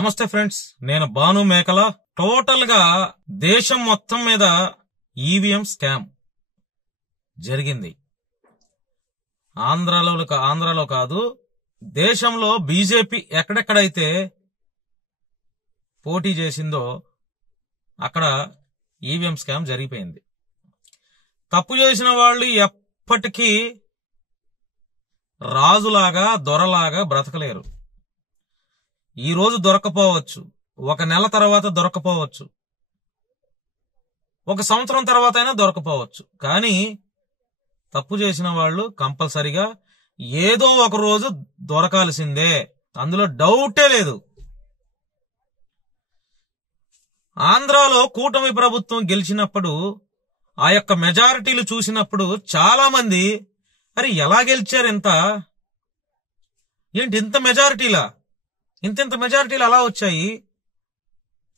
నమస్తే ఫ్రెండ్స్, నేను భాను మేకల. టోటల్ గా దేశం మొత్తం మీద ఈవీఎం స్కామ్ జరిగింది. ఆంధ్రాలో కాదు, దేశంలో బీజేపీ ఎక్కడెక్కడైతే పోటీ చేసిందో అక్కడ ఈవీఎం స్కామ్ జరిగిపోయింది. తప్పు చేసిన వాళ్ళు ఎప్పటికీ రాజులాగా దొరలాగా బ్రతకలేరు. ఈ రోజు దొరకపోవచ్చు, ఒక నెల తర్వాత దొరకపోవచ్చు, ఒక సంవత్సరం తర్వాత అయినా దొరకపోవచ్చు. కానీ తప్పు చేసిన వాళ్ళు కంపల్సరిగా ఏదో ఒక రోజు దొరకాల్సిందే, అందులో డౌటే లేదు. ఆంధ్రాలో కూటమి ప్రభుత్వం గెలిచినప్పుడు ఆ యొక్క మెజారిటీలు చూసినప్పుడు చాలా మంది అరే ఎలా గెలిచారు, ఇంత మెజారిటీలా, ఇంత మెజారిటీలు అలా వచ్చాయి.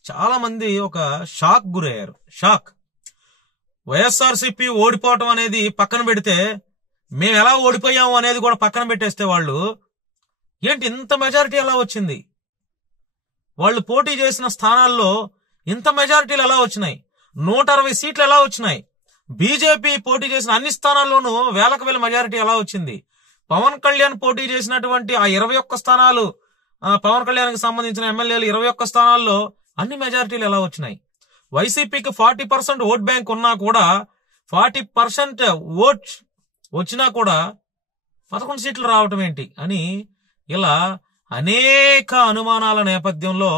చాలా మంది ఒక షాక్ గురయ్యారు. షాక్. వైఎస్ఆర్సీపీ ఓడిపోవటం అనేది పక్కన పెడితే, మేము ఎలా ఓడిపోయాము అనేది కూడా పక్కన పెట్టేస్తే వాళ్ళు ఇంత మెజారిటీ ఎలా వచ్చింది, వాళ్ళు పోటీ చేసిన స్థానాల్లో ఇంత మెజారిటీలు ఎలా వచ్చినాయి, 160 సీట్లు ఎలా వచ్చినాయి, బీజేపీ పోటీ చేసిన అన్ని స్థానాల్లోనూ వేలకు వేల మెజారిటీ ఎలా వచ్చింది, పవన్ కళ్యాణ్ పోటీ చేసినటువంటి ఆ 21 స్థానాలు, పవన్ కళ్యాణ్కి సంబంధించిన ఎమ్మెల్యేలు 21 స్థానాల్లో అన్ని మెజారిటీలు ఎలా వచ్చినాయి, వైసీపీకి 40% ఓట్ బ్యాంక్ ఉన్నా కూడా 40% ఓట్ వచ్చినా కూడా 11 సీట్లు రావటం ఏంటి అని ఇలా అనేక అనుమానాల నేపథ్యంలో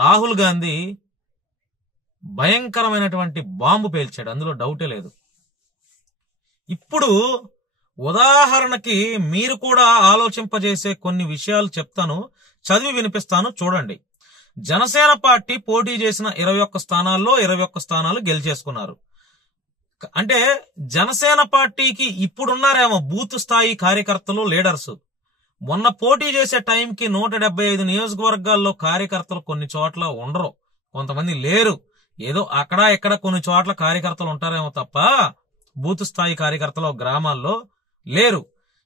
రాహుల్ గాంధీ భయంకరమైనటువంటి బాంబు పేల్చాడు, అందులో డౌటే లేదు. ఇప్పుడు ఉదాహరణకి మీరు కూడా ఆలోచింపజేసే కొన్ని విషయాలు చెప్తాను, చదివి వినిపిస్తాను, చూడండి. జనసేన పార్టీ పోటీ చేసిన 21 స్థానాల్లో 21 స్థానాలు గెలిచేసుకున్నారు. అంటే జనసేన పార్టీకి ఇప్పుడున్నారేమో బూత్ స్థాయి కార్యకర్తలు, లీడర్స్. మొన్న పోటీ చేసే టైంకి 175 నియోజకవర్గాల్లో కార్యకర్తలు కొన్ని చోట్ల ఉండరు, కొంతమంది లేరు. ఏదో అక్కడ ఎక్కడ కొన్ని చోట్ల కార్యకర్తలు ఉంటారేమో తప్ప బూత్ స్థాయి కార్యకర్తలు గ్రామాల్లో లేరు.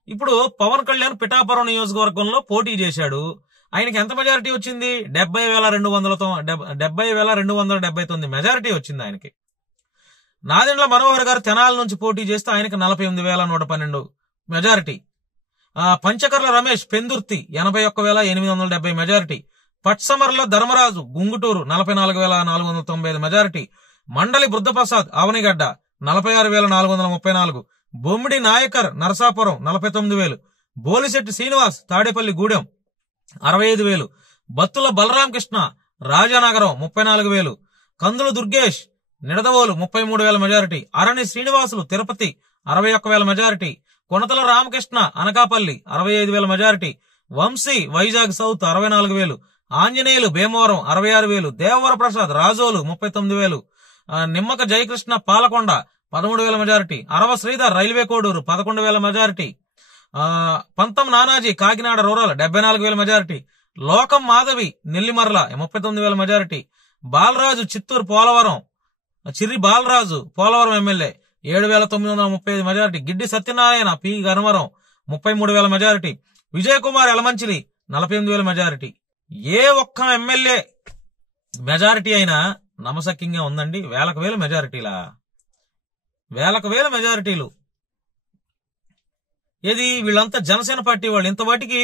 ఇప్పుడు పవన్ కళ్యాణ్ పిఠాపురం నియోజకవర్గంలో పోటీ చేశాడు. ఆయనకి ఎంత మెజారిటీ వచ్చింది? 70,279 మెజారిటీ వచ్చింది ఆయనకి. నాదెండ్ల మనోహర్ గారు తెనాలి నుంచి పోటీ చేస్తే ఆయనకి 48,112 majority. Panchakarla Ramesh Pendurthi 81,870 majority. Patsamarla Dharmaraju Gunguturu 44,495 majority. Mandali Buddhaprasad Avanigadda 46,434. బొమ్మిడి Nayakar Narasapuram 49,000. Bolisetti Srinivas Tadepalli Gudem 65,000. Battula Balaramakrishna Rajanagaram 34,000. Kandulu Durgesh Nidadavolu 33,000 majority. Arani Srinivasulu Tirupati 61,000 majority. Konathala Ramakrishna Anakapalli 65,000 majority. Vamsi Vizag south 64,000. Anjaneyulu Bhimavaram 66,000. Devavara Prasad Razole 39,000. Nimmaka Jayakrishna Palakonda 13,000 majority. Arava Sridhar railway Koduru 11,000 majority. Pantham Nanaji Kakinada rural 74,000 majority. Lokam Madhavi Nellimarla 39,000 majority. Balaraju Chittoor Polavaram Chirri Balaraju Polavaram MLA 7,935 majority. Giddi Satyanarayana P Gannavaram 33,000 majority. Vijay Kumar Yelamanchili 48,000 majority. ఏ ఒక్క ఎమ్మెల్యే మెజారిటీ అయినా నమ్మశక్యంగా ఉందండి. వేలకు వేల మెజారిటీలా, వేలకు వేల మెజారిటీలు. ఏది వీళ్ళంతా జనసేన పార్టీ వాళ్ళు. ఇంతవాటికి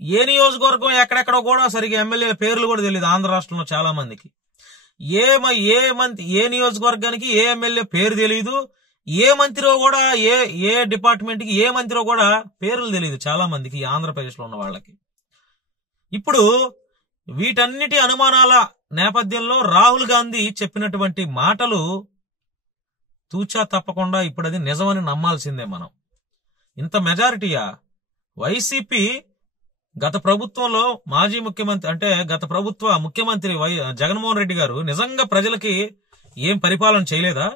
ఏ నియోజకవర్గం ఎక్కడెక్కడో కూడా సరిగా ఎమ్మెల్యేల పేర్లు కూడా తెలియదు ఆంధ్ర రాష్ట్రంలో చాలా మందికి. ఏ నియోజకవర్గానికి ఏ ఎమ్మెల్యే పేరు తెలియదు, ఏ మంత్రిలో కూడా ఏ డిపార్ట్మెంట్ కి ఏ మంత్రిలో కూడా పేర్లు తెలియదు చాలా మందికి ఆంధ్రప్రదేశ్ లో ఉన్న వాళ్ళకి. ఇప్పుడు వీటన్నిటి అనుమానాల నేపథ్యంలో రాహుల్ గాంధీ చెప్పినటువంటి మాటలు తూచా తప్పకుండా ఇప్పుడు అది నిజమని నమ్మాల్సిందే మనం. ఇంత మెజారిటీయా? వైసీపీ గత ప్రభుత్వంలో మాజీ ముఖ్యమంత్రి అంటే గత ప్రభుత్వ ముఖ్యమంత్రి జగన్మోహన్ రెడ్డి గారు నిజంగా ప్రజలకి ఏం పరిపాలన చేయలేదా?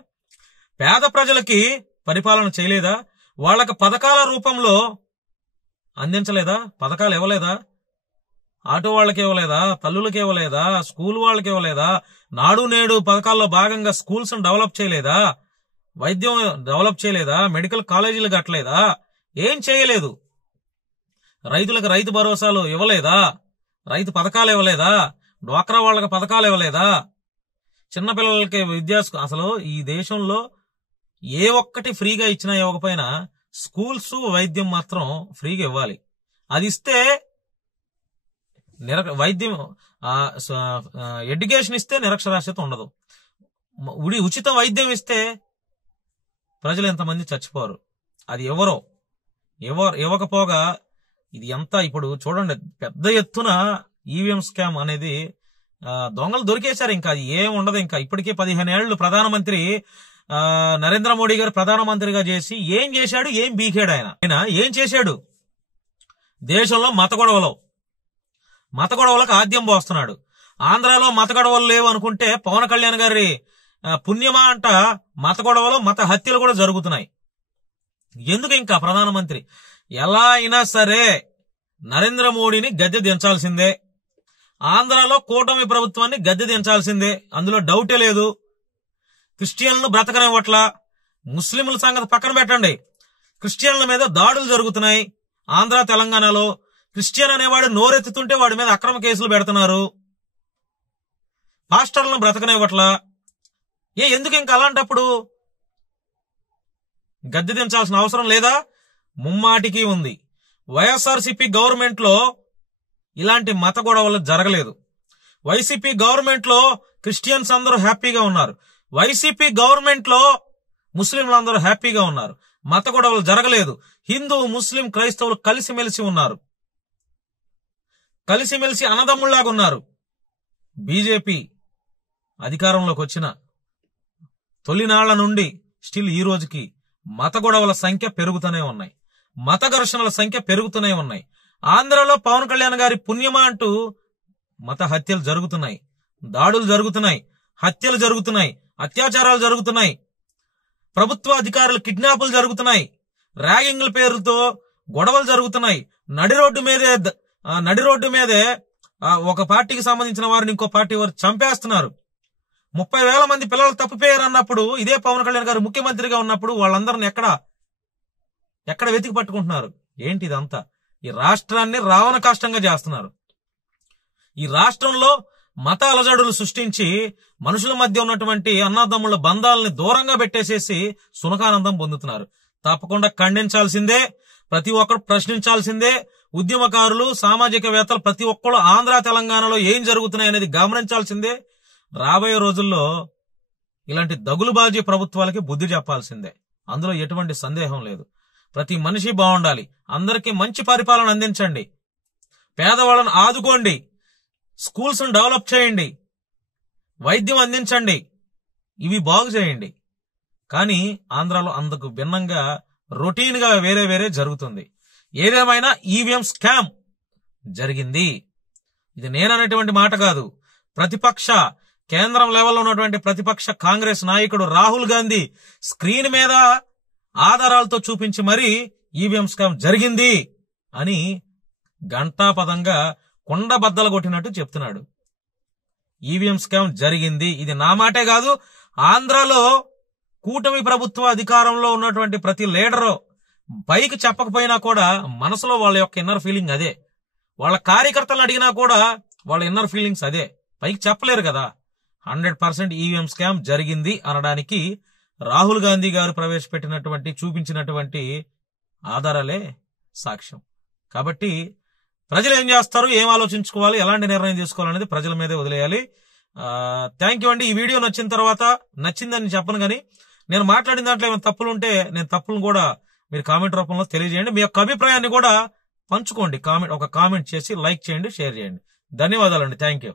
పేద ప్రజలకి పరిపాలన చేయలేదా? వాళ్ళకి పథకాల రూపంలో అందించలేదా? పథకాలు ఇవ్వలేదా? ఆటో వాళ్ళకి ఇవ్వలేదా? తల్లులకి ఇవ్వలేదా? స్కూల్ వాళ్ళకి ఇవ్వలేదా? నాడు నేడు పథకాల్లో భాగంగా స్కూల్స్ డెవలప్ చేయలేదా? వైద్యం డెవలప్ చేయలేదా? మెడికల్ కాలేజీలు కట్టలేదా? ఏం చేయలేదు. రైతులకు రైతు భరోసాలు ఇవ్వలేదా? రైతు పథకాలు ఇవ్వలేదా? డ్వాక్రా వాళ్ళకి పథకాలు ఇవ్వలేదా? చిన్నపిల్లలకి అసలు ఈ దేశంలో ఏ ఒక్కటి ఫ్రీగా ఇచ్చినా ఇవ్వకపోయినా స్కూల్స్, వైద్యం మాత్రం ఫ్రీగా ఇవ్వాలి. అది ఇస్తే వైద్యం, ఎడ్యుకేషన్ ఇస్తే నిరక్షరాస్యత ఉండదు. ఉచిత వైద్యం ఇస్తే ప్రజలు ఎంతమంది చచ్చిపోరు. అది ఇవ్వకపోగా ఇది ఎంత ఇప్పుడు చూడండి, పెద్ద ఎత్తున ఈవీఎం స్కామ్ అనేది దొంగలు దొరికేశారు. ఇంకా అది ఏం ఉండదు. ఇంకా ఇప్పటికే 15 ఏళ్లు ప్రధానమంత్రి నరేంద్ర మోడీ గారు ప్రధానమంత్రిగా చేసి ఏం చేశాడు, ఏం బీకాడు ఆయన ఏం చేశాడు? దేశంలో మత గొడవలకు ఆద్యం పోస్తున్నాడు. ఆంధ్రాలో మత గొడవలు లేవు అనుకుంటే పవన్ కళ్యాణ్ గారి పుణ్యమా అంట మత గొడవలు, మత హత్యలు కూడా జరుగుతున్నాయి. ఎందుకు ఇంకా ప్రధానమంత్రి ఎలా అయినా సరే నరేంద్ర మోడీని గద్దె దించాల్సిందే, ఆంధ్రాలో కూటమి ప్రభుత్వాన్ని గద్దె దించాల్సిందే, అందులో డౌటే లేదు. క్రిస్టియన్లను బ్రతకనివ్వట్లా, ముస్లింల సంగతి పక్కన పెట్టండి, క్రిస్టియన్ల మీద దాడులు జరుగుతున్నాయి. ఆంధ్ర, తెలంగాణలో క్రిస్టియన్ అనేవాడు నోరెత్తుతుంటే వాడి మీద అక్రమ కేసులు పెడుతున్నారు. పాస్టర్లను బ్రతకనివ్వట్లా. ఎందుకు ఇంకా అలాంటప్పుడు గద్దె దించాల్సిన అవసరం లేదా? ముమ్మాటికి ఉంది. వైఎస్ఆర్సీపీ గవర్నమెంట్ లో ఇలాంటి మత గొడవలు జరగలేదు. వైసీపీ గవర్నమెంట్ లో క్రిస్టియన్స్ అందరూ హ్యాపీగా ఉన్నారు. వైసీపీ గవర్నమెంట్ లో ముస్లింలందరూ హ్యాపీగా ఉన్నారు. మత గొడవలు జరగలేదు. హిందూ, ముస్లిం, క్రైస్తవులు కలిసిమెలిసి ఉన్నారు, కలిసిమెలిసి అన్నదమ్ముళ్లాగా ఉన్నారు. బీజేపీ అధికారంలోకి వచ్చిన తొలినాళ్ల నుండి స్టిల్ ఈ రోజుకి మత గొడవల సంఖ్య పెరుగుతూనే ఉన్నాయి, మత ఘర్షణల సంఖ్య పెరుగుతూనే ఉన్నాయి. ఆంధ్రలో పవన్ కళ్యాణ్ గారి పుణ్యమా అంటూ మత హత్యలు జరుగుతున్నాయి, దాడులు జరుగుతున్నాయి, హత్యలు జరుగుతున్నాయి, అత్యాచారాలు జరుగుతున్నాయి, ప్రభుత్వ అధికారులు కిడ్నాపులు జరుగుతున్నాయి, ర్యాగింగ్ల పేరుతో గొడవలు జరుగుతున్నాయి. నడి రోడ్డు మీదే ఒక పార్టీకి సంబంధించిన వారిని ఇంకో పార్టీ వారు చంపేస్తున్నారు. 30,000 మంది పిల్లలు తప్పిపోయారు అన్నప్పుడు, ఇదే పవన్ కళ్యాణ్ గారు ముఖ్యమంత్రిగా ఉన్నప్పుడు వాళ్ళందరిని ఎక్కడ వెతికి పట్టుకుంటున్నారు? ఏంటి ఇదంతా? ఈ రాష్ట్రాన్ని రావణ కాష్టంగా చేస్తున్నారు. ఈ రాష్ట్రంలో మత అలజడులు సృష్టించి మనుషుల మధ్య ఉన్నటువంటి అన్నదమ్ముల బంధాలని దూరంగా పెట్టేసేసి సునకానందం పొందుతున్నారు. తప్పకుండా ఖండించాల్సిందే, ప్రతి ఒక్కరు ప్రశ్నించాల్సిందే. ఉద్యమకారులు, సామాజికవేత్తలు ప్రతి ఒక్కరు ఆంధ్ర, తెలంగాణలో ఏం జరుగుతున్నాయి అనేది గమనించాల్సిందే. రాబోయే రోజుల్లో ఇలాంటి దగులుబాజీ ప్రభుత్వాలకి బుద్ధి చెప్పాల్సిందే, అందులో ఎటువంటి సందేహం లేదు. ప్రతి మనిషి బాగుండాలి, అందరికీ మంచి పరిపాలన అందించండి, పేదవాళ్ళను ఆదుకోండి, స్కూల్స్ డెవలప్ చేయండి, వైద్యం అందించండి, ఇవి బాగు చేయండి. కానీ ఆంధ్రాలో అందుకు భిన్నంగా రొటీన్ గా వేరే జరుగుతుంది. ఏదేమైనా ఈవీఎం స్కామ్ జరిగింది. ఇది నేననేటువంటి మాట కాదు. ప్రతిపక్ష కేంద్రం లెవెల్లో ఉన్నటువంటి ప్రతిపక్ష కాంగ్రెస్ నాయకుడు రాహుల్ గాంధీ స్క్రీన్ మీద ఆధారాలతో చూపించి మరీ ఈవీఎం స్కామ్ జరిగింది అని ఘంటాపదంగా కొండ బద్దలు కొట్టినట్టు చెప్తున్నాడు. ఈవీఎం స్కామ్ జరిగింది, ఇది నా మాటే కాదు. ఆంధ్రాలో కూటమి ప్రభుత్వ అధికారంలో ఉన్నటువంటి ప్రతి లీడరు పైకి చెప్పకపోయినా కూడా మనసులో వాళ్ళ యొక్క ఇన్నర్ ఫీలింగ్ అదే. వాళ్ళ కార్యకర్తలను అడిగినా కూడా వాళ్ళ ఇన్నర్ ఫీలింగ్స్ అదే. పైకి చెప్పలేరు కదా. 100% ఈవీఎం స్కామ్ జరిగింది అనడానికి రాహుల్ గాంధీ గారు ప్రవేశపెట్టినటువంటి, చూపించినటువంటి ఆధారాలే సాక్ష్యం. కాబట్టి ప్రజలు ఏం చేస్తారు, ఏం ఆలోచించుకోవాలి, ఎలాంటి నిర్ణయం తీసుకోవాలనేది ప్రజల మీదే వదిలేయాలి. థ్యాంక్ యూ అండి. ఈ వీడియో నచ్చిన తర్వాత, నచ్చిందని చెప్పను కానీ నేను మాట్లాడిన దాంట్లో ఏమైనా తప్పులు ఉంటే నేను తప్పులను కూడా మీరు కామెంట్ రూపంలో తెలియజేయండి. మీ యొక్క అభిప్రాయాన్ని కూడా పంచుకోండి. ఒక కామెంట్ చేసి లైక్ చేయండి, షేర్ చేయండి. ధన్యవాదాలండి. Thank you.